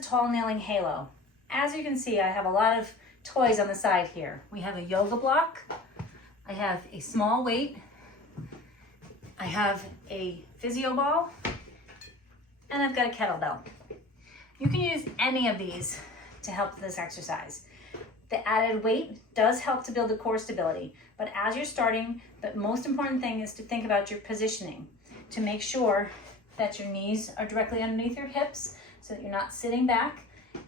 a tall kneeling halo? As you can see, I have a lot of toys on the side here. We have a yoga block. I have a small weight. I have a physio ball, and I've got a kettlebell. You can use any of these to help this exercise. The added weight does help to build the core stability, but as you're starting, the most important thing is to think about your positioning, to make sure that your knees are directly underneath your hips so that you're not sitting back,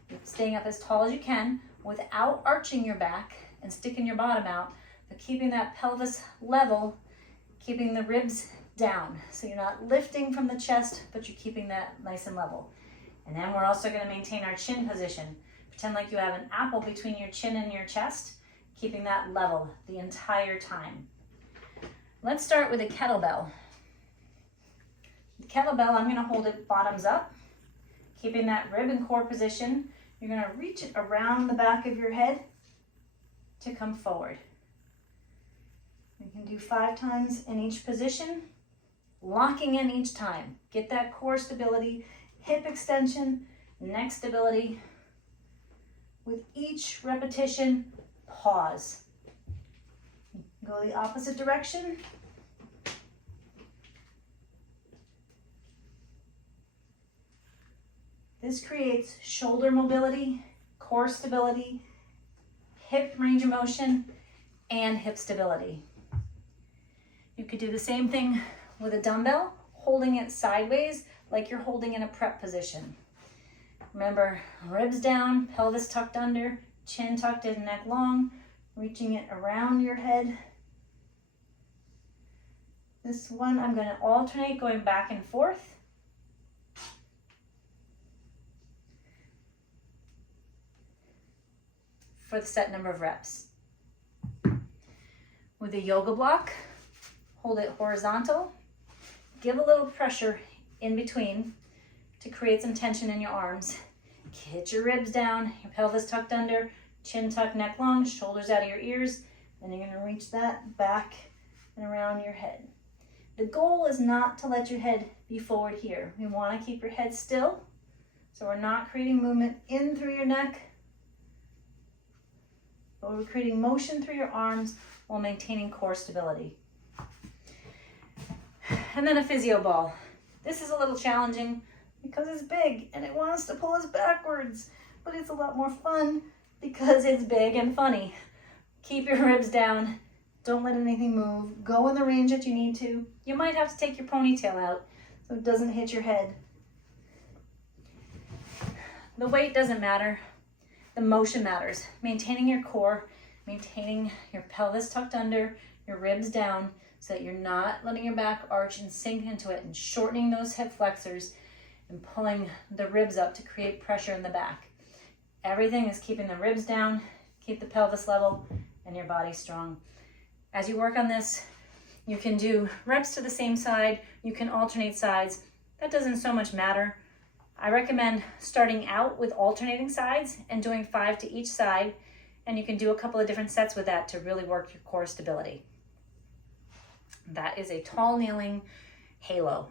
you're staying up as tall as you can without arching your back and sticking your bottom out, but keeping that pelvis level, keeping the ribs down. So you're not lifting from the chest, but you're keeping that nice and level. And then we're also going to maintain our chin position. Pretend like you have an apple between your chin and your chest, keeping that level the entire time. Let's start with a kettlebell. The kettlebell, I'm going to hold it bottoms up, keeping that rib and core position. You're going to reach it around the back of your head to come forward. You can do 5 times in each position, locking in each time. Get that core stability, hip extension, neck stability. With each repetition, pause. Go the opposite direction. This creates shoulder mobility, core stability, hip range of motion, and hip stability. You could do the same thing with a dumbbell, holding it sideways like you're holding in a prep position. Remember, ribs down, pelvis tucked under, chin tucked in, neck long, reaching it around your head. This one I'm going to alternate going back and forth. For the set number of reps. With a yoga block, hold it horizontal. Give a little pressure in between to create some tension in your arms. Get your ribs down, your pelvis tucked under, chin tucked, neck long, shoulders out of your ears. Then you're going to reach that back and around your head. The goal is not to let your head be forward here. We want to keep your head still, so we're not creating movement in through your neck, but we're creating motion through your arms while maintaining core stability. And then a physio ball. This is a little challenging because it's big and it wants to pull us backwards, but it's a lot more fun because it's big and funny. Keep your ribs down. Don't let anything move. Go in the range that you need to. You might have to take your ponytail out so it doesn't hit your head. The weight doesn't matter. The motion matters. Maintaining your core, maintaining your pelvis tucked under, your ribs down, so that you're not letting your back arch and sink into it, and shortening those hip flexors and pulling the ribs up to create pressure in the back. Everything is keeping the ribs down, keep the pelvis level, and your body strong. As you work on this, you can do reps to the same side, you can alternate sides. That doesn't so much matter. I recommend starting out with alternating sides and doing 5 to each side, and you can do a couple of different sets with that to really work your core stability. That is a tall kneeling halo.